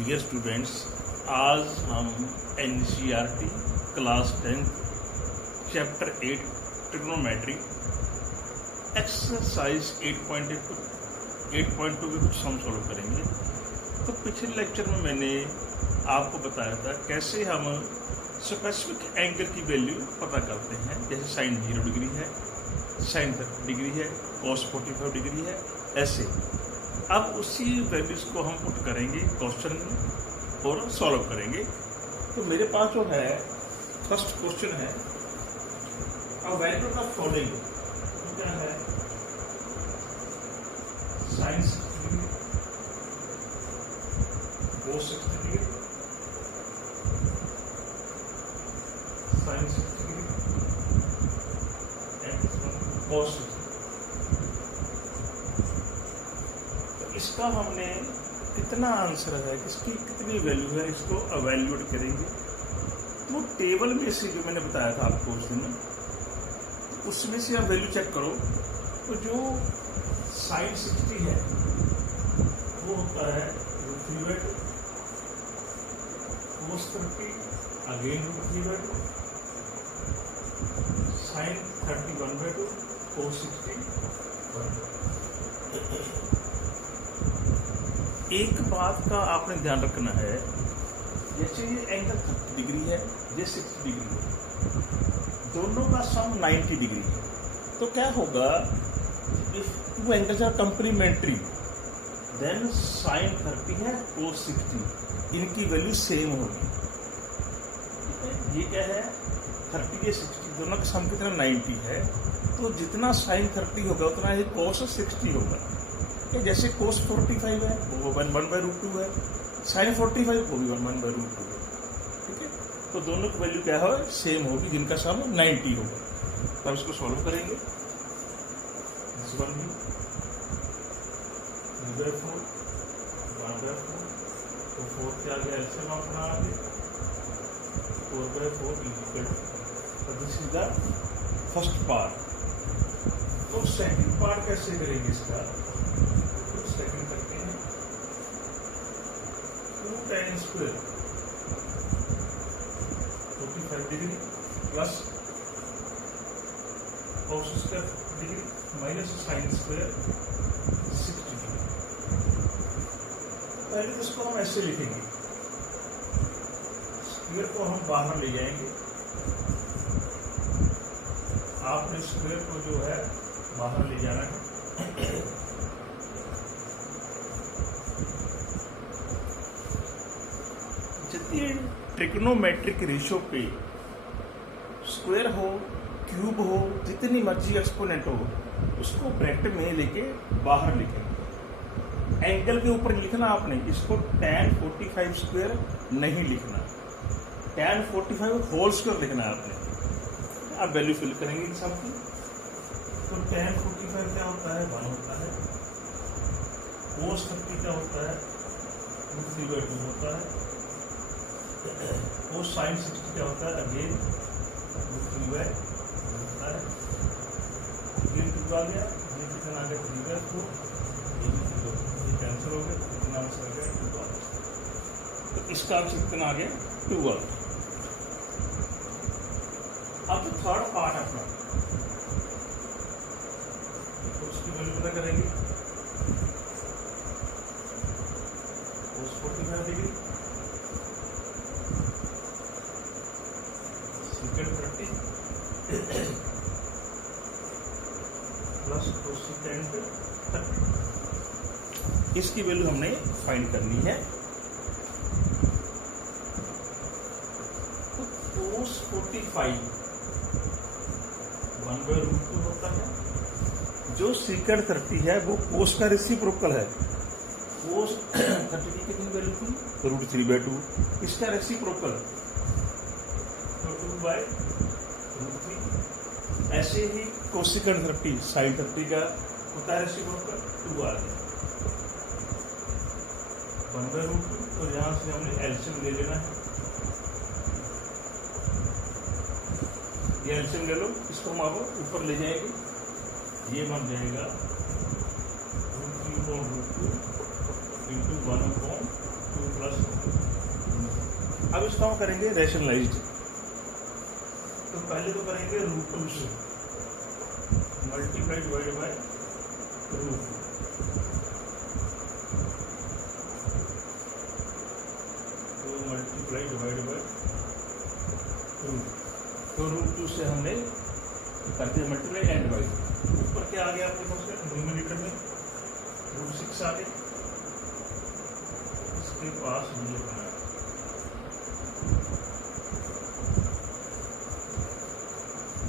Dear students, आज हम NCERT class 10 chapter 8 trigonometry exercise 8.2 के कुछ सम सॉल्व करेंगे। तो पिछले लेक्चर में मैंने आपको बताया था कैसे हम स्पेसिफिक एंगल की वैल्यू पता करते हैं। जैसे साइन 0 डिग्री है, साइन 30 डिग्री है, कॉस 45 डिग्री है, ऐसे। अब उसी वैल्यूज को हम पुट करेंगे क्वेश्चन में और सॉल्व करेंगे। तो मेरे पास जो है फर्स्ट क्वेश्चन है, अ वैल्यू ऑफ फॉलोइंग, क्या है, sine 60 degree, cos 60 degree, sine 60 degree and cos 60। इसका हमने कितना आंसर है, किसकी कितनी वैल्यू है, इसको अवैल्यूएट करेंगे। तो टेबल में से जो मैंने बताया था आपको उस दिन, उसमें से आप वैल्यू चेक करो। तो जो साइन 60 है वो होता है √3/2, कोस 30 अगेन √3/2, साइन 31/2, कोस 60/2। एक बात का आपने ध्यान रखना है, जैसे ये एंगल 30 डिग्री है, ये 60 डिग्री है, दोनों का सम 90 डिग्री है। तो क्या होगा, if two angles are complementary then sine 30 है, कोस 60, इनकी वैल्यू सेम होगी। ये क्या है, 30 या 60, दोनों का सम कितना 90 है। तो जितना साइन 30 होगा उतना ही कोस 60 होगा। जैसे कोस 45 है वो 1/√2 है, साइन 45 वो भी 1/√2 है। ठीक है, तो दोनों की वैल्यू क्या है, सेम होगी, जिनका सम 90 होगा। तब इसको सॉल्व करेंगे। दिस वन भी 3/4 1/4, तो 4 के आगे एलसीएम अपना आगे 4/4 इक्वल। तो this is the first part. तो सेकंड पार्ट कैसे करेंगे इसका, सेकंड करते हैं 2 tan square 45 degree plus cos square degree minus sine square 60 degree. पहले तो इसको हम ऐसे लिखेंगे, स्क्वायर को हम बाहर ले जाएंगे। आपने स्क्वायर को जो है बाहर ले जाना है। जितनी ट्रिग्नोमेट्रिक रेशियो पे स्क्वायर हो, क्यूब हो, जितनी मर्जी एक्सपोनेंट हो, उसको ब्रैकेट में लेके बाहर लिखेंगे। एंगल के ऊपर लिखना आपने, इसको tan 45 स्क्वायर नहीं लिखना, tan 45 होल स्क्वायर लिखना है आपने। आप वैल्यू फिल करेंगे इन सब की। तो tan 45 क्या होता है, 1 होता है। कोस 30 क्या होता है, √3/2 होता है। वो साइन 60 क्या होता है, अगेन √3/2 होता है। अगेन 2 आ गया, ये कितना आ गया 3/4, ये कैंसिल हो गया, कितना आंसर आ गया 2 आ गया। तो इसका आंसर कितना आ गया 2 आ गया। अब तो थर्ड पार्ट अपना, तो उसकी वैल्यू पता करेंगे। कोस 45 डिग्री प्लस कोसेकेंट 30, इसकी वैल्यू हमने फाइंड करनी है। तो कोस 45 1/√2 होता है। जो सेकेंड 30 है वो कोस का रेसिप्रोकल है। कोस 30 की कितनी वैल्यू थी, √3/2, इसका रेसिप्रोकल तो 2/√3। ऐसे ही कोसेकेंट 30 साइन 30 का होता है रेसिप्रोकल, 2 आ गया 1/√2। तो यहां से हमने एलसीएम ले लेना है, ये एलसीएम ले लो, इसको हम अब ऊपर ले जाएंगे। ये बन जाएगा √3/√2 × 1/2 + उसको हम करेंगे रैशनलाइज्ड। तो पहले तो करेंगे √2 से मल्टीप्लाई डिवाइड बाय √2। तो मल्टीप्लाई डिवाइड बाय √2। तो √2 से हमने करते मल्टीप्लाई एंड डिवाइड। ऊपर क्या आ गया आपके पास न्यूमरेटर में √6 आ गया। इसके पास ये बना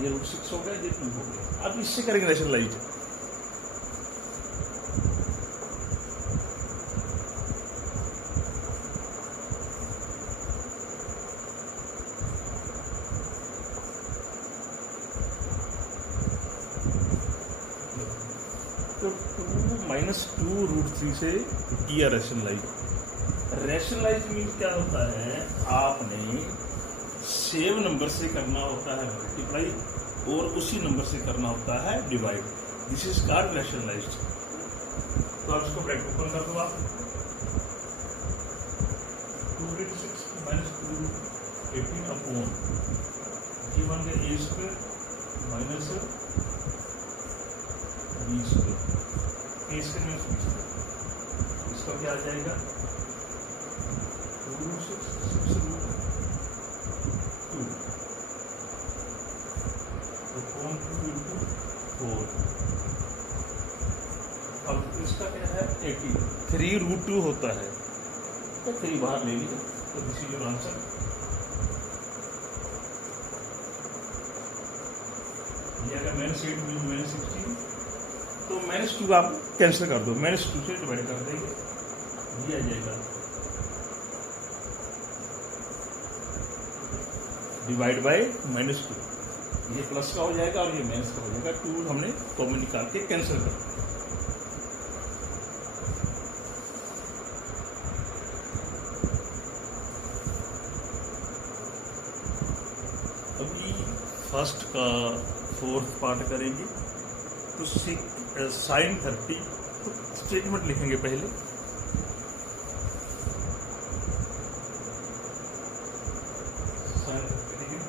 ये √6 हो गया, ये 2 हो गया। अब इससे करेंगे रैशनलाइज। तो 2 - 2 √3 से किया रैशनलाइज। रैशनलाइज मीन क्या होता है, आपने सेम नंबर से करना होता है मल्टीप्लाई और उसी नंबर से करना होता है divide. This is called rationalised. तो आप इसको ब्रैकेट ओपन कर दो आप। 2×6 - 2 18 अपॉन ये बन गया a² minus b²। a² minus b²। इसका क्या आ जाएगा 2√6 6√2 अपॉन 2 × 4। अब इसका क्या है 80। 3√2 होता है तो 3 बाहर ले लिया। तो दिस इज योर आंसर। ये अगर -8 -16 तो -2 आप कैंसिल कर दो, -2 से डिवाइड कर देंगे, ये आ जाएगा डिवाइड बाय -2। ये प्लस का हो जाएगा और ये माइनस का हो जाएगा। 2 हमने कॉमन निकाल के कैंसिल कर दिया। अभी फर्स्ट का 4th पार्ट करेंगे। तो sin 30 तो स्टेटमेंट लिखेंगे पहले। sin 30 degree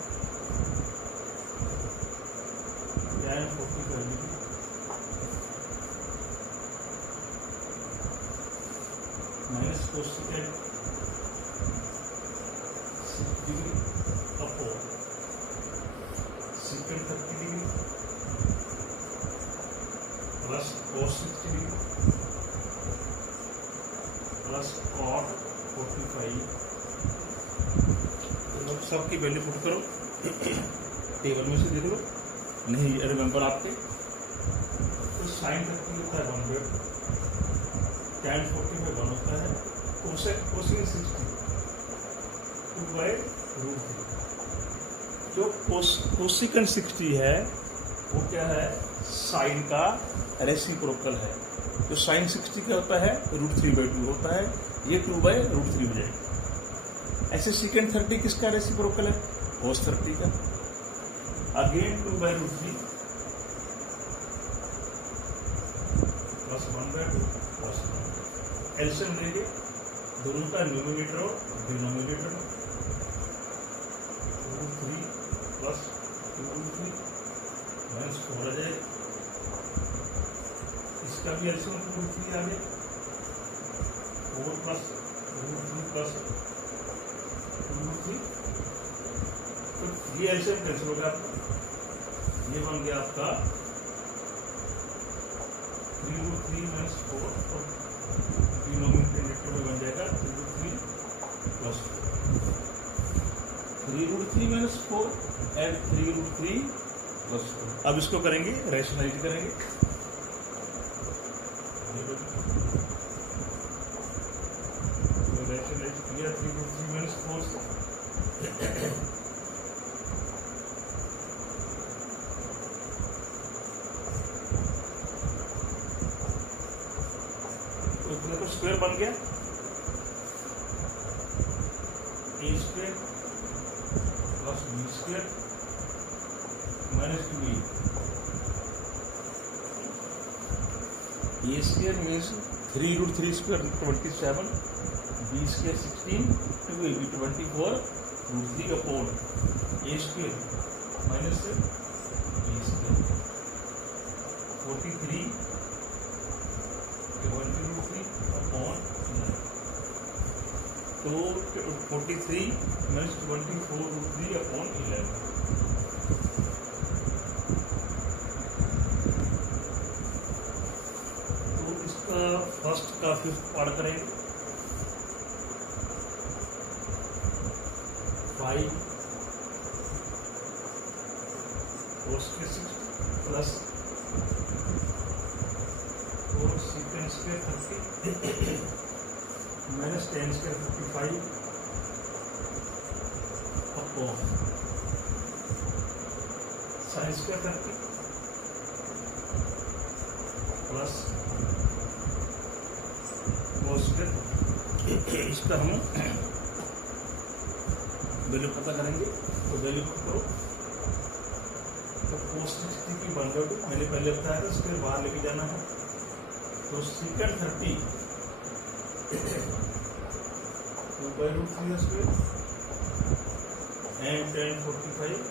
tan 45 degree minus cosecant 60 degree upon second 30 degree plus cos 60 degree plus cot 45। सबकी वैल्यू पुट करो, टेबल में से देख लो, नहीं रिमेंबर आपके। तो sin 30 होता है 100, tan 45 1 होता है, कोसेक 60 2/√3। जो कोसेकेंट 60 है वो क्या है, साइन का रेसिप्रोकल है। तो साइन 60 क्या होता है √3/2 होता है, ये 2/√3 हो जाएगा। ऐसे सेकेंड 30 किसका रेसिप्रोकल है, cos 30 का, अगेन 2/√3 प्लस 1/2 प्लस एलसीएम लेंगे दोनों का न्यूमरेटर और डिनोमिनेटर। 2√3 प्लस 2√3 माइनस 4 आ जाएगा। इसका भी एलसीएम 2√3 आ गया, 4 प्लस √3 प्लस 2√3। तो ये एलसीएम कैंसिल हो गया आपका, ये बन गया आपका 3√3 माइनस 4 और डिनोमिनेटर में बन जाएगा 3√3 प्लस 3√3 माइनस 4 एंड 3√3 प्लस 4। अब इसको करेंगे रैशनलाइज करेंगे। रैशनलाइज किया 3√3 माइनस 4 से तो स्क्वायर बन गया a² plus b² minus 2a। a² means 3√3² 27, b² 16, 2ab 24, √3 upon a square minus b square 43 √3 upon 11। तो 43 माइनस 24 √3 अपॉन 11। तो इसका फर्स्ट का फिफ्थ पार्ट करेंगे। 5 cos के 6 plus 4 secant square 30 minus 10 square 55 upon sin square 30 plus cos square. इसका हम value पता करेंगे। तो वैल्यू पुट करो। तो cos 60 की 1/2 मैंने पहले बताया था, स्क्वायर बाहर लेके जाना है। तो secant 30 2/√3 स्क्वायर एंड tan 45।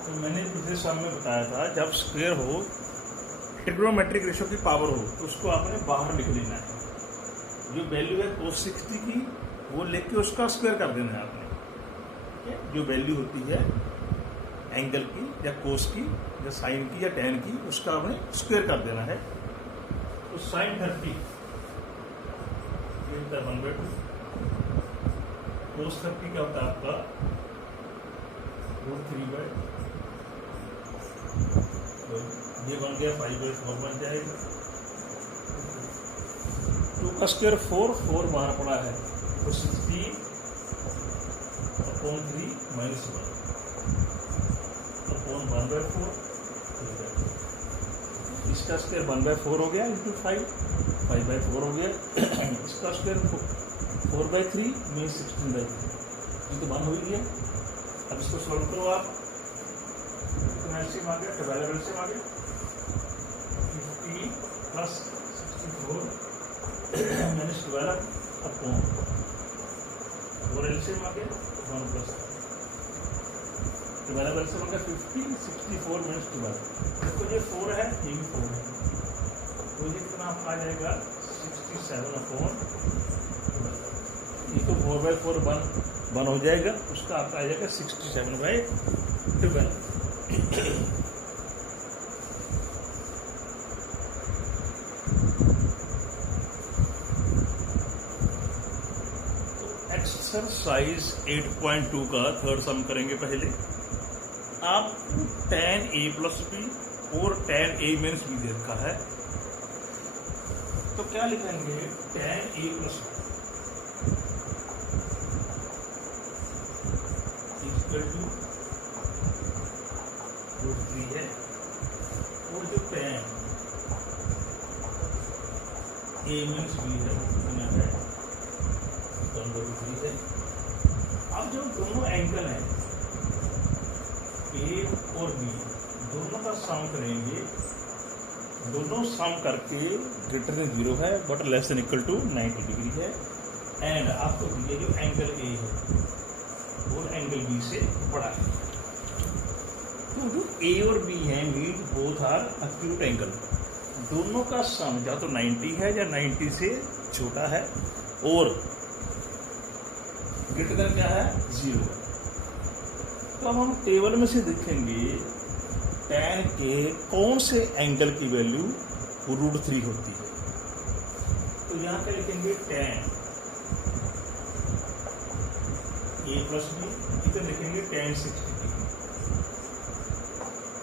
तो मैंने पिछले साल में बताया था, जब स्क्वायर हो, ट्रिग्नोमेट्रिक रेशियो की पावर हो, तो उसको आपने बाहर लिख लेना है। जो वैल्यू है cos 60 की, वो लेके उसका स्क्वायर कर देना है आपने। जो वैल्यू होती है एंगल की या कोस की या साइन की या टैन की, उसका आपने स्क्वायर कर देना है। तो sin 30 ये होता है 1/2। cos 30 क्या होता है आपका √3/, ये बन गया 5/4 बन जाएगा। 2 का स्क्वायर 4 बाहर पड़ा है, तो 16 अपॉन 3 माइनस 1 अपॉन 1/4। इसका स्क्वायर 1/4 हो गया इंटू 5/4 हो गया। इसका स्क्वायर 4/3 में 16/3, ये तो 1 हो गया। अब इसको सॉल्व करो आप। एलसीएम आ गया, 12 एलसीएम आ गया, 50 प्लस 64 माइनस 12 अपॉन 4 एलसीएम आ गया, 1 प्लस 12 एलसीएम आ गया 50, 64 माइनस 12। देखो ये 4 है, ये भी 4 है, तो ये कितना आपका आ जाएगा 67 अपॉन 12। ये तो 4/4 1 हो जाएगा, उसका आपका आ जाएगा 67/12। एक्सरसाइज 8.2 का थर्ड सम करेंगे। पहले आप tan a प्लस बी और tan a माइनस बी दे रखा है, तो क्या लिखेंगे? tan a प्लस √3 है, और जो tan a माइनस बी है वो कितना है? 1/3 है। अब जो दोनों एंगल हैं ए और बी, दोनों का सम करेंगे। दोनों सम करके ग्रेटर देन 0 है but less than equal to 90 degree है। एंड आपको ये जो एंगल ए है वो एंगल बी से बड़ा है। तो जो ए और बी है meet both are acute angle, दोनों का सम या तो 90 है या 90 से छोटा है और ग्रेटर देन क्या है? 0 है। तो अब हम टेबल में से देखेंगे tan के कौन से एंगल की वैल्यू √3 होती है। तो यहाँ पे लिखेंगे tan a प्लस बी, इधर लिखेंगे tan 60।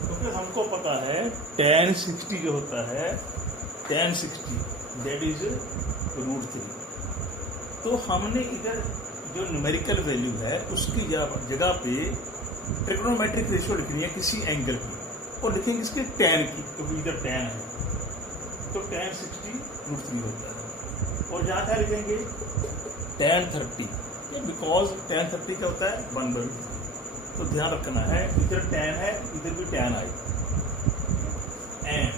तो फिर हमको पता है tan 60 जो होता है, tan 60 दैट इज √3। तो हमने इधर जो न्यूमेरिकल वैल्यू है उसकी जगह पे ट्रिग्नोमेट्रिक रेशियो लिखनी है किसी एंगल की, और लिखेंगे इसके tan की, तो इधर tan है तो tan 60 √3 होता है। और जहाँ क्या लिखेंगे? tan 30, बिकॉज tan 30 क्या होता है? 1/3। तो ध्यान रखना है, इधर tan है, इधर भी tan आएगा। एंड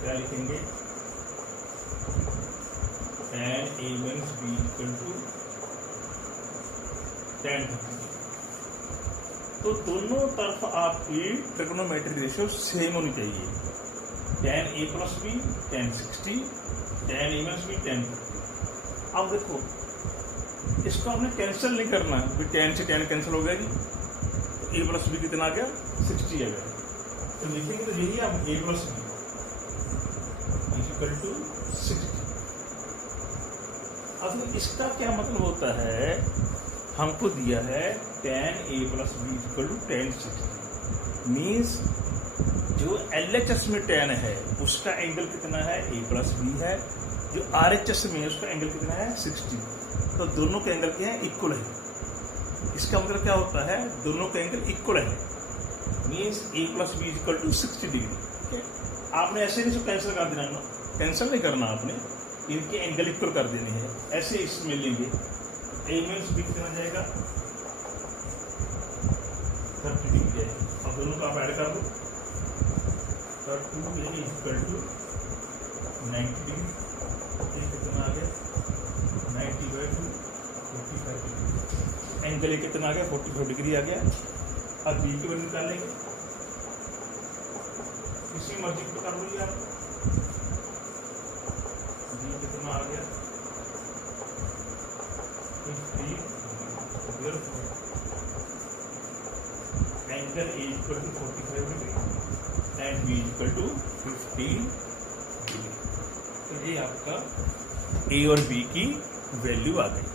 क्या लिखेंगे? tan A minus B equal to tan 30। तो दोनों तरफ आपकी ट्रिग्नोमेट्रिक रेशियो सेम होनी चाहिए। tan A plus B tan 60, tan A minus B tan 30। अब देखो इसको आपने कैंसिल नहीं करना, भी tan से tan कैंसिल हो गया जी, तो A प्लस B कितना आ गया 60 आ गया। तो लिखेंगे तो यही आप A plus B equal to 60। अब इसका क्या मतलब होता है, हमको दिया है tan A plus B equal to tan 60, means जो LHS में tan है उसका एंगल कितना है A प्लस B है, जो RHS में है उसका एंगल कितना है 60। तो दोनों के एंगल क्या है, इक्वल है। इसका मतलब क्या होता है, दोनों के एंगल इक्वल है, means A plus B equal to 60 degree. आपने ऐसे नहीं कैंसिल कर देना, कैंसिल नहीं करना, आपने इनके एंगल इक्वल कर देने हैं। ऐसे इसमें लेंगे A माइनस B कितना जाएगा 30 डिग्री जाएगा। अब दोनों का आप ऐड कर दो, 2 इक्वल टू 90 डिग्री, ये कितना आ गया 90/2 45 डिग्री। एंगल कितना आ गया 45 डिग्री आ गया। अब B की वैल्यू निकालेंगे, किसी मर्जी को कर लीजिए आप। B कितना आ गया 50, angle A equal to 45 degree and B equal to 15 degree. तो ये आपका A और B की वैल्यू आ गई।